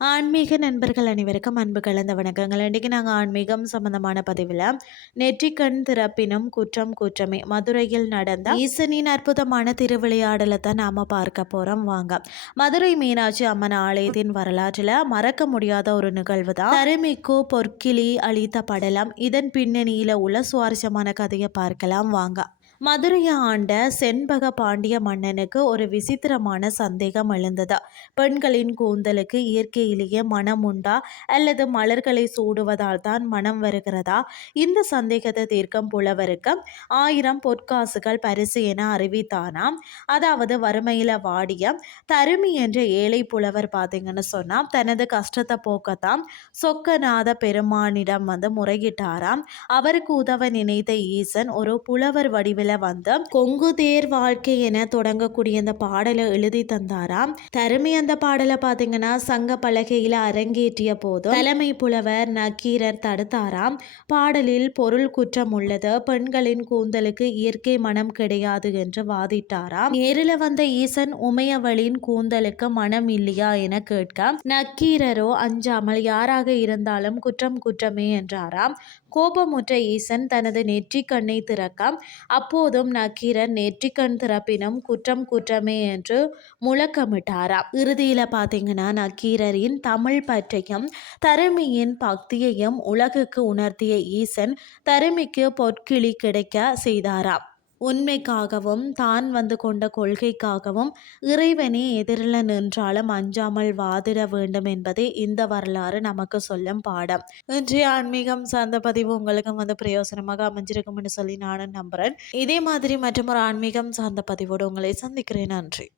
ஆன்மீக நண்பர்கள் அனைவருக்கும் அன்பு கலந்த வணக்கங்கள். இன்றைக்கி நாங்கள் ஆன்மீகம் சம்பந்தமான பதிவில் நெற்றிக்கண் திறப்பினும் குற்றம் குற்றமே மதுரையில் நடந்த ஈசனின் அற்புதமான திருவிளையாடலை தான் நாம் பார்க்க போகிறோம் வாங்க. மதுரை மீனாட்சி அம்மன் ஆலயத்தின் வரலாற்றில் மறக்க முடியாத ஒரு நிகழ்வு தான் தருமிக்கு பொற்கிளி அளித்த படலம். இதன் பின்னணியில் உள்ள சுவாரஸ்யமான கதையை பார்க்கலாம். வாங்க. மதுரையை ஆண்ட செண்பக பாண்டிய மன்னனுக்கு ஒரு விசித்திரமான சந்தேகம் எழுந்ததா. பெண்களின் கூந்தலுக்கு இயற்கையிலேயே மனம் உண்டா அல்லது மலர்களை சூடுவதால் தான் மனம் வருகிறதா? இந்த சந்தேகத்தை தீர்க்கும் புலவருக்கு ஆயிரம் பொற்காசுகள் பரிசு என அறிவித்தானாம் அதாவது வறுமையில் வாடிய தருமி என்ற ஏழை புலவர் பார்த்தீங்கன்னு சொன்னால் தனது கஷ்டத்தை போக்கத்தான் சொக்கநாத பெருமானிடம் வந்து முறையிட்டாராம். அவருக்கு உதவ நினைத்த ஈசன் ஒரு புலவர் வடிவில் வந்து கொங்கு தேர் வாழ்க்கை என தொடங்கக்கூடிய அந்த பாடலை எழுதி தந்தாராம். தருமி அந்த பாடலை பார்த்தீங்கன்னா சங்க பலகையில் அரங்கேற்றிய போது தலைமை புலவர் நக்கீரர் தடுத்தாராம். பாடலில் பொருள் குற்றம் உள்ளது பெண்களின் கூந்தலுக்கு இயற்கை மனம் கிடையாது என்று வாதிட்டாராம். நேரில் வந்த ஈசன் உமையவளின் கூந்தலுக்கு மனம் இல்லையா என கேட்க நக்கீரரோ அஞ்சாமல் யாராக இருந்தாலும் குற்றம் குற்றமே என்றாராம். கோபமுற்ற ஈசன் தனது நெற்றி கண்ணை திறக்க அப்போதும் நக்கீரன் நெற்றிக்கண் திறப்பினும் குற்றம் குற்றமே என்று முழக்கமிட்டாராம் இறுதியில் பார்த்தீங்கன்னா நக்கீரரின் தமிழ் பற்றியும் தருமியின் பக்தியையும் உலகுக்கு உணர்த்திய ஈசன் தருமிக்கு பொற்கிளி கிடைக்க செய்தாராம் உண்மைக்காகவும் தான் வந்து கொண்ட கொள்கைக்காகவும் இறைவனே எதிரில் நின்றாலும் அஞ்சாமல் வாதிட வேண்டும் என்பதே இந்த வரலாறு நமக்கு சொல்லும் பாடம். இன்றைய ஆன்மீகம் சார்ந்த பதிவு உங்களுக்கும் வந்து பிரயோசனமாக அமைஞ்சிருக்கும் என்று சொல்லி நானும் நம்புகிறேன் இதே மாதிரி மற்றும் ஒரு ஆன்மீகம் சார்ந்த பதிவோடு உங்களை சந்திக்கிறேன். நன்றி.